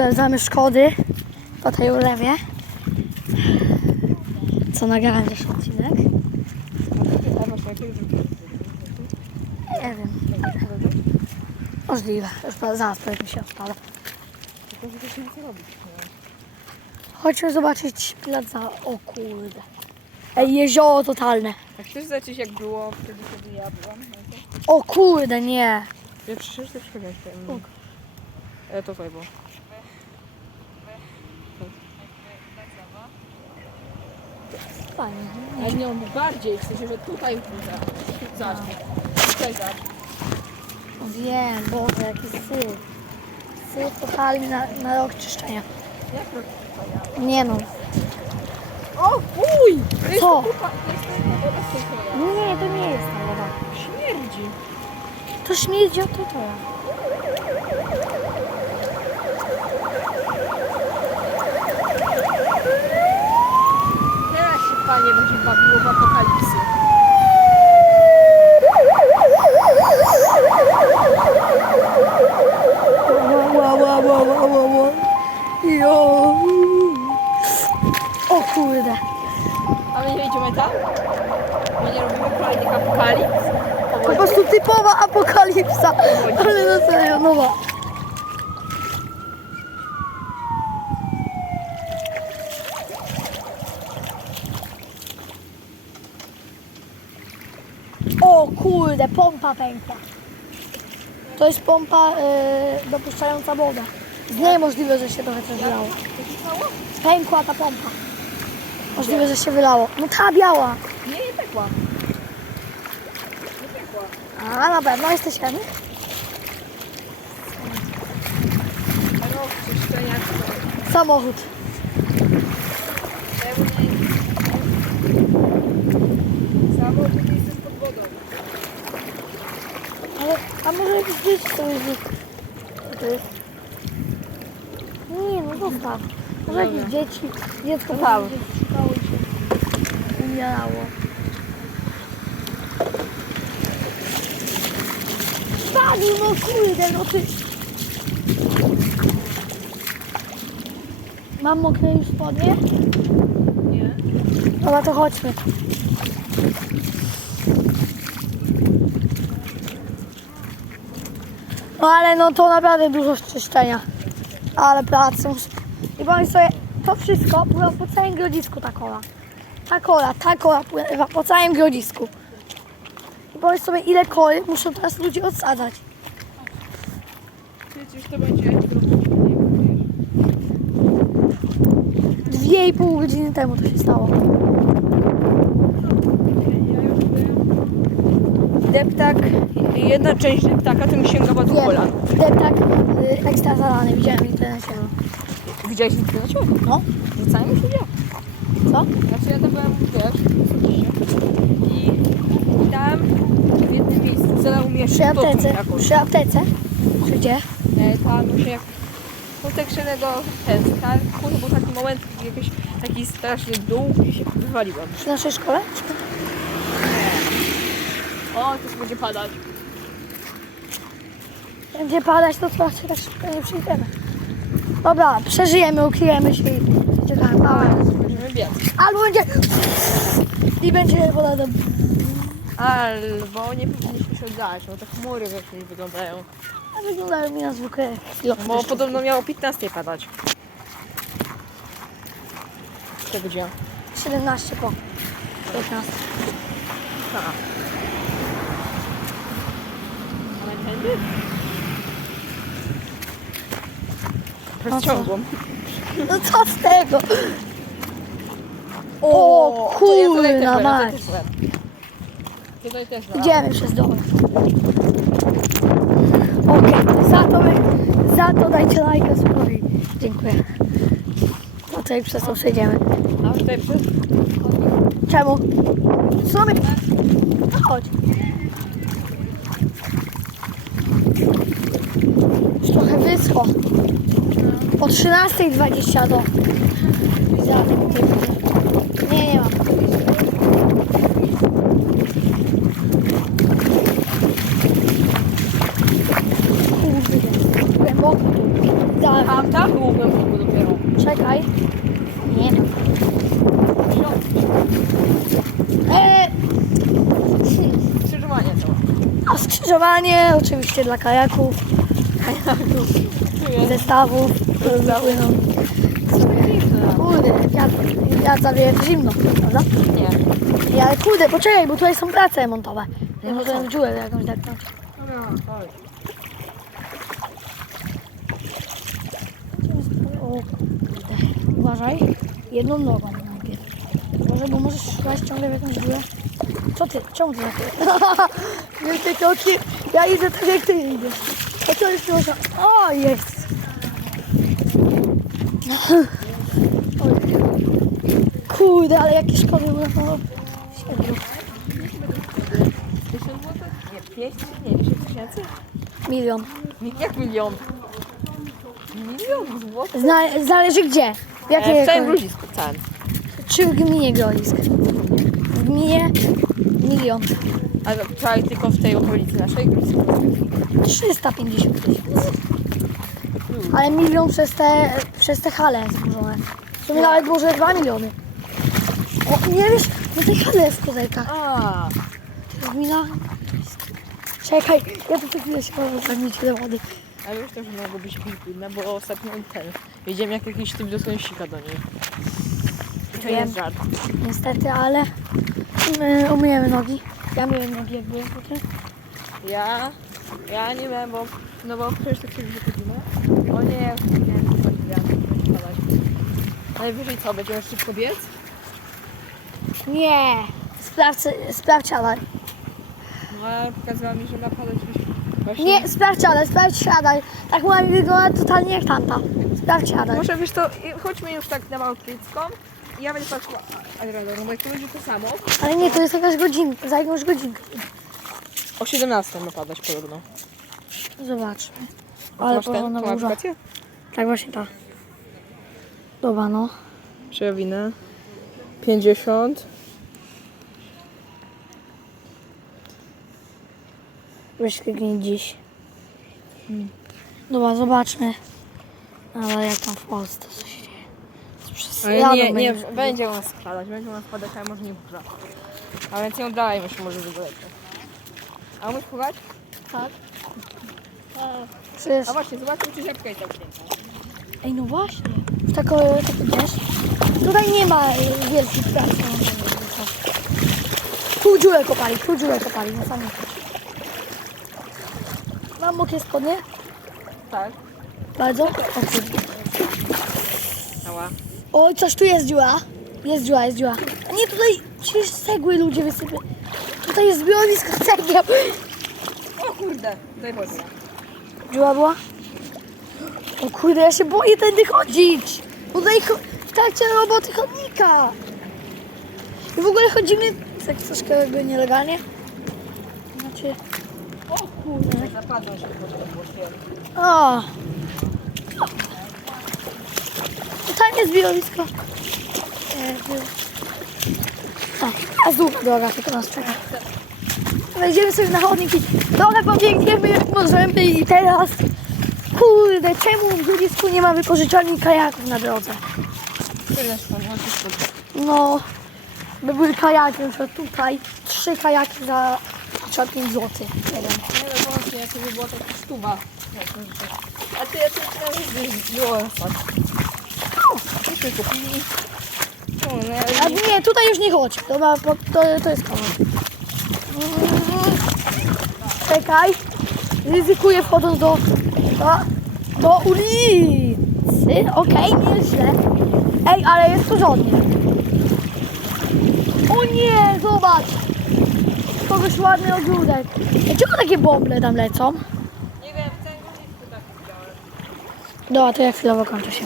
Sprawdzamy szkody. Tutaj ulewie. Co nagrałem też odcinek? Nie wiem. Możliwe. Już zaraz pewnie się odpala. Chodźmy zobaczyć plac za... O kurde. Ej, jezioro totalne. A chcesz zobaczyć jak było wtedy, kiedy ja byłam? O kurde, nie. Ja przyszedłeś, ty przychodziłeś. E, to tutaj było. Fajnie. Ale nie, on bardziej, w sensie, że tutaj wpływa. Zobacz. Tutaj zobacz. No Wiem, Boże, jaki syf. Syf totalny na, na rok czyszczenia. Jak to Nie no. O, fuj! To jest Co? kupa, to jest ta woda z tej kolei. Nie, to nie jest ta woda. Śmierdzi. To śmierdzi od to. Apokalipsa. Ale na serio, nowa. O kurde, pompa pękła. To jest pompa y, dopuszczająca wodę. Z niej możliwe, że się trochę coś wylało. Pękła ta pompa. Możliwe, że się wylało. No ta biała. Nie, nie pekła. A na pewno jesteś pewny? A no, czyszczenia to... Samochód. Samo tu jesteś pod wodą. Ale, a może jakieś dzieci są już... Jest? Nie, no zostaw. Może jakieś dzieci, dziecko Zostały. będzie Spadł, no kurde, no ty... Mam mokre już spodnie? Nie. Dobra, to chodźmy. No ale no to naprawdę dużo czyszczenia. Ale pracy. muszę- I powiem sobie, to wszystko pływa po całym grodzisku ta kola. Ta kola, ta kola pływa po całym grodzisku. I powiem sobie, ile kory muszą teraz ludzie odsadzać. Przecież to będzie... Dwie i pół godziny temu to się stało. Deptak, jedna część deptaka to mi sięgała do Wiem, kolan. deptak y, ekstra zalany, widziałem w internecie. Widziałeś w internecie? No, Rzucałem już widział. co? Znaczy ja to byłem, wiesz, i tam w jednym mnie Przy aptece. jakąś. Przy aptece? Czy gdzie? E, Tam się jak protekcyjnego pęska, kurde, był taki moment, kiedy jakiś taki straszny dół i się wywaliłem. Przy naszej szkole? Czy- O, to będzie padać. Będzie padać, to co tak szybko nie przyjdziemy. Dobra, przeżyjemy, ukryjemy się i czekamy. Będziemy biec. Albo będzie... I będzie woda do... Albo nie powinniśmy się bo te chmury jakieś wyglądają. A wyglądają mi na zwykłe Bo podobno miało 15 padać. Co będzie? 17 po 15. A. Ale tędy? No co? Rozciągłą. No co z tego? O, O, kurna mać. Tutaj też. Idziemy przez dom. Okej, za to, my- za to dajcie lajka subowi. Dziękuję. No to jak przez to przejdziemy. A tutaj przez... Czemu? W sumie... No chodź. Już trochę wyschło. O 13.20 do... Za- Nie, nie mam. tutaj. Nie e, skrzyżowanie to. No, skrzyżowanie oczywiście dla kajaków. Kajaków. Zestawów. Kurde, ja, ja zimno, prawda? Nie. Ja, kurde, poczekaj, bo tutaj są prace montowe. Nie, ja no może dziurę jakąś tak. No, chodź. Uważaj. Jedną nogą najpierw. Może, bo możesz szukać ciągle w jakąś dziurę. Co ty? Czemu ty tak? Wielkie kroki. Ja idę tak jak ty idziesz. A co jest można? O, jest. Oj. Kurde, ale jakie szkody uratowało. Siedmiu. Tysiąc złotych? Nie, pięć? Nie, dziesięć tysięcy? Milion. Mi- Jak milion? Milion złotych? Zna, zależy gdzie. W jakiej E, w całym ekon- Grudzisku, całym. Czy w gminie Grodzisk? W gminie milion. Ale prawie tylko w tej okolicy naszej Grudzisku. 350 tysięcy. Ale milion przez te, przez te hale zburzone. W sumie nawet może 2 miliony. O, nie wiesz, no tej hale w kozelkach. A, To gmina. Czekaj, ja tu co chwilę się pozwolę do wody. ale to, że mogło być trudne, bo ostatnio ten, wiedziałem jak jakiś typ do sąsika do niej. I to Wiem. jest żart. Niestety, ale my umyjemy nogi. Ja myłem nogi jak byłem potem. Ja, ja nie wiem, bo, no bo przecież tak się wychodzimy. O nie, ja nie wiem, co będzie wiatr, będzie padać. Najwyżej co, będziemy szybko biec? Nie. Sprawdź, sprawdź ale. No, ale pokazała mi, że ma padać już właśnie... Nie, sprawdź ale, sprawdź siadaj. Tak ma mi wygląda totalnie jak tamta. Sprawdź siadaj. Może wiesz to, chodźmy już tak na Małopolską i ja będę patrzyła bo jak to będzie to samo. Ale nie, to jest jakaś godzinka, za jakąś godzinkę. O 17 ma padać podobno. Zobaczmy. Ale masz ten, porządna tą burza. aplikację? Tak właśnie ta. Dobra, no. Przejowinę. 50. Wyszknij dziś. Hmm. Dobra, zobaczmy. Ale jak tam w Polsce co się dzieje. Ale nie, nie, będzie. nas spadać, będzie u nas spadać, ale może nie burza. A więc ją dalej myślę, może wyboleć. A umiesz pływać? Tak. Przecież... A właśnie, zobaczmy czy rzepka jest zamknięta. Ej, no właśnie. W tako, taki deszcz. Tutaj nie ma y, wielkich prac. no, Tu dziurę kopali, tu dziurę kopali, na samym Mam mokre spodnie? Tak. Bardzo? O kurde. Ała. Oj, coś tu jest dziura. Jest dziura, jest dziura. A nie, tutaj przecież cegły ludzie wysypy. Tutaj jest zbiorowisko cegieł. O kurde, daj Boże. Dziura była? O kurde, ja się boję tędy chodzić. Tutaj cho- w trakcie roboty chodnika. I w ogóle chodzimy tak troszkę jakby nielegalnie. Znaczy, O kurde. Zapadłem się błotkiem. o. Jest zbiorowisko. O, a znów droga tylko nas czeka. Wejdziemy sobie na chodnik i trochę pobiegniemy jak możemy i teraz kurde, czemu w Grudzisku nie ma wypożyczalni kajaków na drodze? No, by były kajaki, na przykład tutaj trzy kajaki za 5 zł. Jeden. Nie no właśnie, jak to by było taka stuba. A ty, kupili. O, no, A nie, tutaj już nie chodź. To, to, to jest koniec. Czekaj. Ryzykuję wchodząc do, do, do ulicy. Okej, nie jest źle. Ej, ale jest porządnie. O nie, zobacz. Kogoś ładny ogródek. Ej, Czemu takie bąble tam lecą? Widziałem. Dobra, to ja chwilowo kończę się.